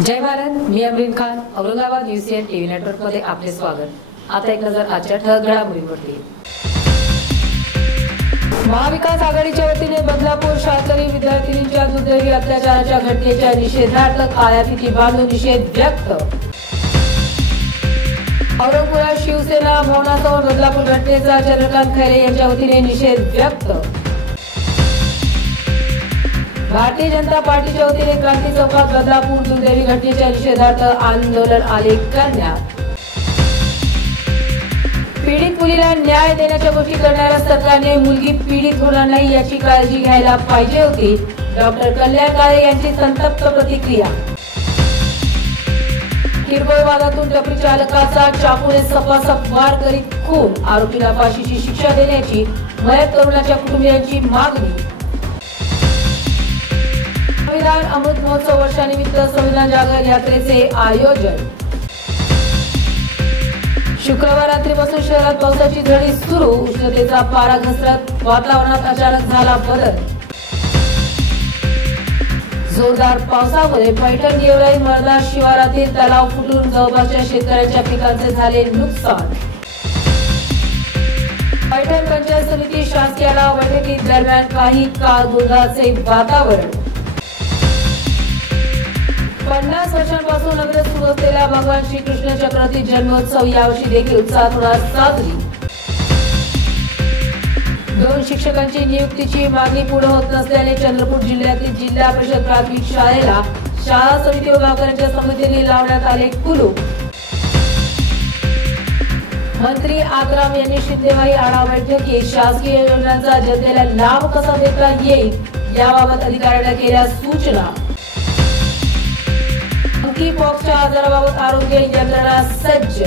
जय भारत, मी Amreen Khan. Aurangabad UCN TV network मध्ये आपले स्वागत. आता एक नजर आजच्या ठळक घडामोडींवरती. महाविकास आघाडीच्या वतीने बदलापूर शाळकरी विद्यार्थिनींच्या दुर्दैवी अत्याचाराच्या घटनेच्या निषेधार्थ काळ्या फिती बांधून निषेध व्यक्त. औरंगाबाद शिवसेना भवनासमोर बदलापूर घटनेचा चंद्रकांत खैरे यांच्या वतीने निषेध व्यक्त. भारतीय जनता पार्टीच्या वतीने क्रांती चौकात बदलापूर दुर्दैवी घटनेच्या निषेधार्थ आंदोलन आलेख करण्यात. पीडित मुलीला न्याय देण्याच्या गोष्टी करणाऱ्या सरकारने मुलगी पीडित होणार नाही याची काळजी घ्यायला पाहिजे होती. डॉक्टर कल्याण काळे यांची संतप्त प्रतिक्रिया. किरकोळ वादातून टपरी चालकाचा चाकूने सपासप वार करीत खून, आरोपीला फाशीची शिक्षा देण्याची मयत तरुणाच्या कुटुंबियांची मागणी. संविधान अमृत महोत्सव वर्षानिमित्त संविधान जागर यात्रेचे आयोजन. शुक्रवार रात्रीपासून शहरात पावसाची झडी सुरू, उष्णतेचा पारा घसरत वातावरणात अचानक झाला बदल. जोरदार पावसामुळे पैठण गेवराई मर्दा शिवारातील तलाव फुटून जवळपासच्या शेतकऱ्यांच्या पिकांचे झाले नुकसान. पैठण पंचायत समिती शासकीय बैठकी दरम्यान काही काळ गोंधळाचे वातावरण. 50 वर्षांपासून नव्याने सुरू असलेला भगवान श्रीकृष्ण चक्रवर्ती जन्मोत्सव यावर्षी देखील उत्साहात होणार साजरी. 2 शिक्षकांची नियुक्तीची मागणी पूर्ण होत नसल्याने चंद्रपूर जिल्ह्यातील जिल्हा परिषद प्राथमिक शाळेला शाळा समिती व गावकऱ्यांच्या समितीने लावण्यात आले कुलूप. मंत्री आत्राम यांनी शिंदेवाही आढावा बैठकीत शासकीय योजनांचा जनतेला लाभ कसा देता येईल याबाबत अधिकाऱ्यांना केल्या सूचना. पॉक्सच्या आजाराबाबत आरोग्य यंत्रणा सज्ज.